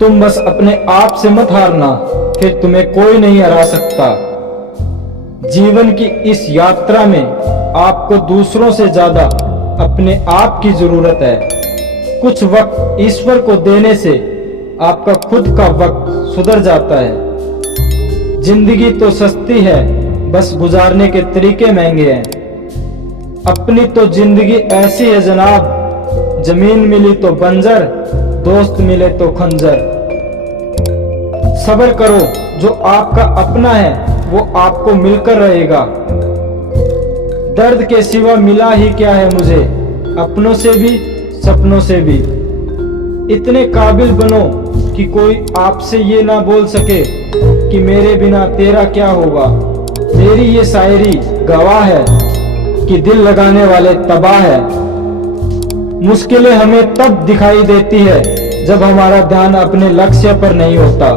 तुम बस अपने आप से मत हारना, फिर तुम्हें कोई नहीं हरा सकता। जीवन की इस यात्रा में आपको दूसरों से ज्यादा अपने आप की जरूरत है। कुछ वक्त ईश्वर को देने से आपका खुद का वक्त सुधर जाता है। जिंदगी तो सस्ती है, बस गुजारने के तरीके महंगे हैं। अपनी तो जिंदगी ऐसी है जनाब, जमीन मिली तो बंजर, दोस्त मिले तो खंजर। सब्र करो, जो आपका अपना है वो आपको मिलकर रहेगा। दर्द के सिवा मिला ही क्या है मुझे, अपनों से भी सपनों से भी। इतने काबिल बनो कि कोई आपसे ये ना बोल सके कि मेरे बिना तेरा क्या होगा। मेरी ये शायरी गवाह है कि दिल लगाने वाले तबाह है। मुश्किलें हमें तब दिखाई देती है जब हमारा ध्यान अपने लक्ष्य पर नहीं होता।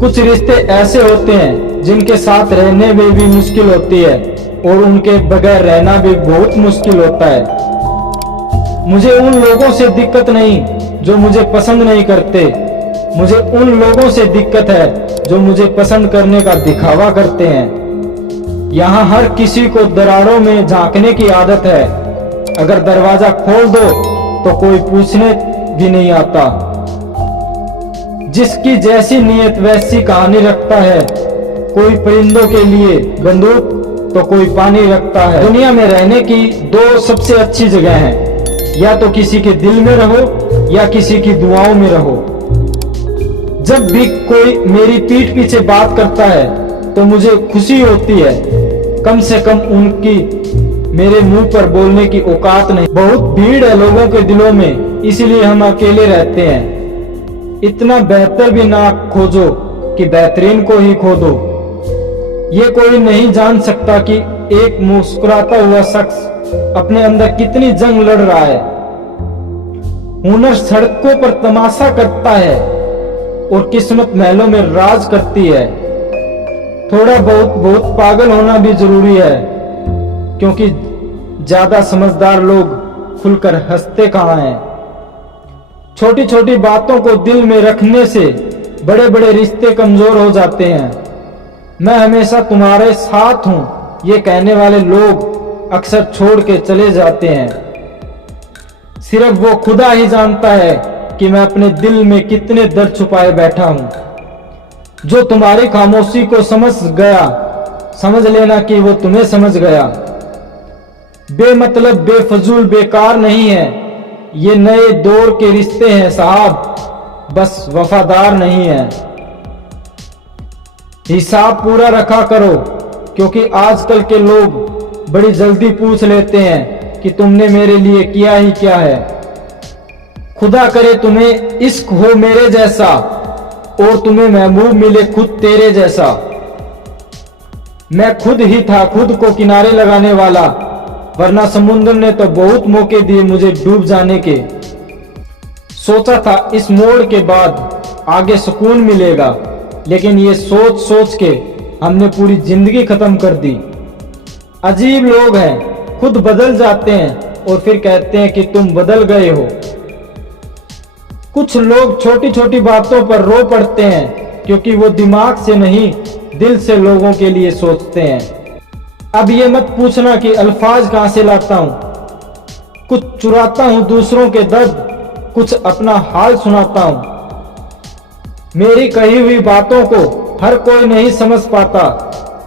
कुछ रिश्ते ऐसे होते हैं जिनके साथ रहने में भी मुश्किल होती है और उनके बगैर रहना भी बहुत मुश्किल होता है। मुझे उन लोगों से दिक्कत नहीं जो मुझे पसंद नहीं करते, मुझे उन लोगों से दिक्कत है जो मुझे पसंद करने का दिखावा करते हैं। यहाँ हर किसी को दरारों में झांकने की आदत है। अगर दरवाजा खोल दो तो कोई पूछने भी नहीं आता। जिसकी जैसी नीयत वैसी कहानी रखता है। कोई परिंदों के लिए बंदूक तो कोई पानी रखता है। दुनिया में रहने की दो सबसे अच्छी जगह हैं, या तो किसी के दिल में रहो या किसी की दुआओं में रहो। जब भी कोई मेरी पीठ पीछे बात करता है तो मुझे खुशी होती है, कम से कम उनकी मेरे मुंह पर बोलने की औकात नहीं। बहुत भीड़ है लोगों के दिलों में, इसीलिए हम अकेले रहते हैं। इतना बेहतर भी ना खोजो कि बेहतरीन को ही खो दो। ये कोई नहीं जान सकता कि एक मुस्कुराता हुआ शख्स अपने अंदर कितनी जंग लड़ रहा है। हुनर सड़कों पर तमाशा करता है और किस्मत महलों में राज करती है। थोड़ा बहुत पागल होना भी जरूरी है, क्योंकि ज्यादा समझदार लोग खुलकर हंसते कहाँ हैं। छोटी छोटी बातों को दिल में रखने से बड़े बड़े रिश्ते कमजोर हो जाते हैं। मैं हमेशा तुम्हारे साथ हूं, ये कहने वाले लोग अक्सर छोड़ के चले जाते हैं। सिर्फ वो खुदा ही जानता है कि मैं अपने दिल में कितने दर्द छुपाए बैठा हूं। जो तुम्हारी खामोशी को समझ गया, समझ लेना कि वो तुम्हें समझ गया। बेमतलब बेफजूल बेकार नहीं है, ये नए दौर के रिश्ते हैं साहब, बस वफादार नहीं है। हिसाब पूरा रखा करो, क्योंकि आजकल के लोग बड़ी जल्दी पूछ लेते हैं कि तुमने मेरे लिए किया ही क्या है। खुदा करे तुम्हें इश्क हो मेरे जैसा और तुम्हें महबूब मिले खुद तेरे जैसा। मैं खुद ही था खुद को किनारे लगाने वाला, वरना समुद्र ने तो बहुत मौके दिए मुझे डूब जाने के। सोचा था इस मोड़ के बाद आगे सुकून मिलेगा, लेकिन ये सोच सोच के हमने पूरी जिंदगी खत्म कर दी। अजीब लोग हैं, खुद बदल जाते हैं और फिर कहते हैं कि तुम बदल गए हो। कुछ लोग छोटी छोटी बातों पर रो पड़ते हैं, क्योंकि वो दिमाग से नहीं दिल से लोगों के लिए सोचते हैं। अब ये मत पूछना कि अल्फाज कहां से लाता हूं। कुछ चुराता हूं दूसरों के दर्द, कुछ अपना हाल सुनाता हूं। मेरी कही हुई बातों को हर कोई नहीं समझ पाता,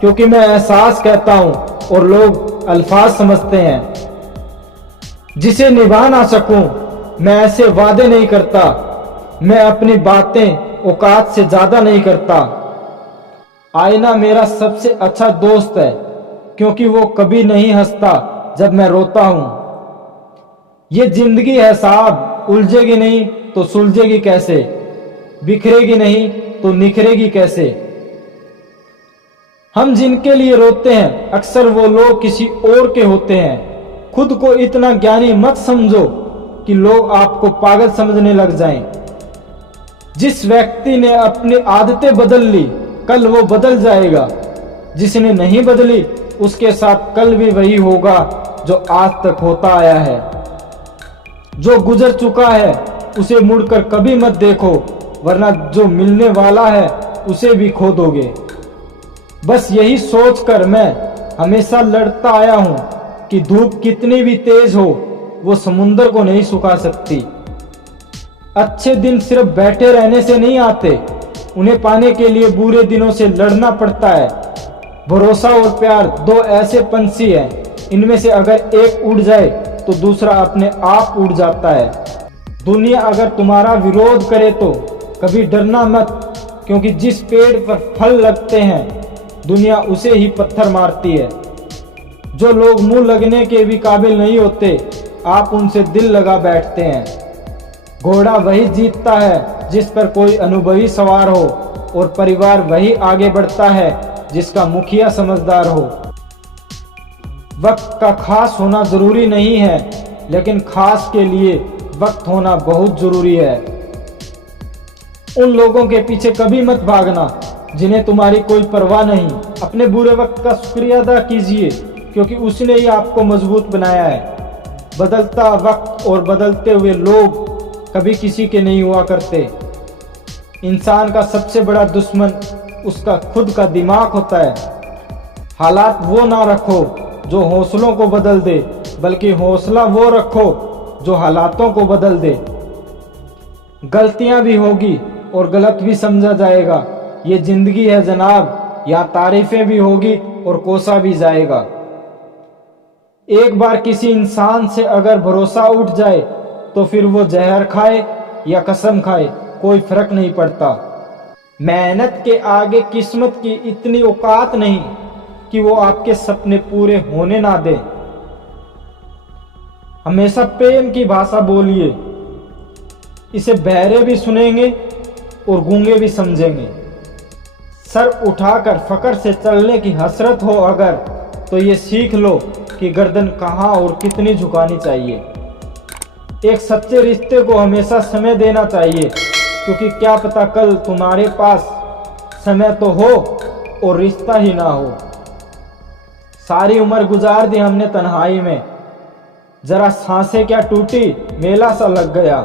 क्योंकि मैं एहसास कहता हूं और लोग अल्फाज समझते हैं। जिसे निभा ना सकूं मैं ऐसे वादे नहीं करता। मैं अपनी बातें औकात से ज्यादा नहीं करता। आईना मेरा सबसे अच्छा दोस्त है, क्योंकि वो कभी नहीं हंसता जब मैं रोता हूं। ये जिंदगी है साहब, उलझेगी नहीं तो सुलझेगी कैसे, बिखरेगी नहीं तो निखरेगी कैसे। हम जिनके लिए रोते हैं अक्सर वो लोग किसी और के होते हैं। खुद को इतना ज्ञानी मत समझो कि लोग आपको पागल समझने लग जाएं। जिस व्यक्ति ने अपनी आदतें बदल ली कल वो बदल जाएगा, जिसने नहीं बदली उसके साथ कल भी वही होगा जो आज तक होता आया है। जो गुजर चुका है उसे मुड़कर कभी मत देखो, वरना जो मिलने वाला है उसे भी खो दोगे। बस यही सोचकर मैं हमेशा लड़ता आया हूं कि धूप कितनी भी तेज हो, वो समुंदर को नहीं सुखा सकती। अच्छे दिन सिर्फ बैठे रहने से नहीं आते, उन्हें पाने के लिए बुरे दिनों से लड़ना पड़ता है। भरोसा और प्यार दो ऐसे पंछी हैं, इनमें से अगर एक उड़ जाए तो दूसरा अपने आप उड़ जाता है। दुनिया अगर तुम्हारा विरोध करे तो कभी डरना मत, क्योंकि जिस पेड़ पर फल लगते हैं दुनिया उसे ही पत्थर मारती है। जो लोग मुंह लगने के भी काबिल नहीं होते, आप उनसे दिल लगा बैठते हैं। घोड़ा वही जीतता है जिस पर कोई अनुभवी सवार हो, और परिवार वही आगे बढ़ता है जिसका मुखिया समझदार हो। वक्त का खास होना जरूरी नहीं है, लेकिन खास के लिए वक्त होना बहुत जरूरी है। उन लोगों के पीछे कभी मत भागना जिन्हें तुम्हारी कोई परवाह नहीं। अपने बुरे वक्त का शुक्रिया अदा कीजिए, क्योंकि उसने ही आपको मजबूत बनाया है। बदलता वक्त और बदलते हुए लोग कभी किसी के नहीं हुआ करते। इंसान का सबसे बड़ा दुश्मन उसका खुद का दिमाग होता है। हालात वो ना रखो जो हौसलों को बदल दे, बल्कि हौसला वो रखो जो हालातों को बदल दे। गलतियां भी होगी और गलत भी समझा जाएगा, ये जिंदगी है जनाब। यहाँ तारीफें भी होगी और कोसा भी जाएगा। एक बार किसी इंसान से अगर भरोसा उठ जाए तो फिर वो जहर खाए या कसम खाए, कोई फर्क नहीं पड़ता। मेहनत के आगे किस्मत की इतनी औकात नहीं कि वो आपके सपने पूरे होने ना दे। हमेशा प्रेम की भाषा बोलिए, इसे बहरे भी सुनेंगे और गूंगे भी समझेंगे। सर उठाकर फकर से चलने की हसरत हो अगर, तो ये सीख लो कि गर्दन कहाँ और कितनी झुकानी चाहिए। एक सच्चे रिश्ते को हमेशा समय देना चाहिए, क्योंकि क्या पता कल तुम्हारे पास समय तो हो और रिश्ता ही ना हो। सारी उम्र गुजार दी हमने तन्हाई में, जरा सांसें क्या टूटी, मेला सा लग गया।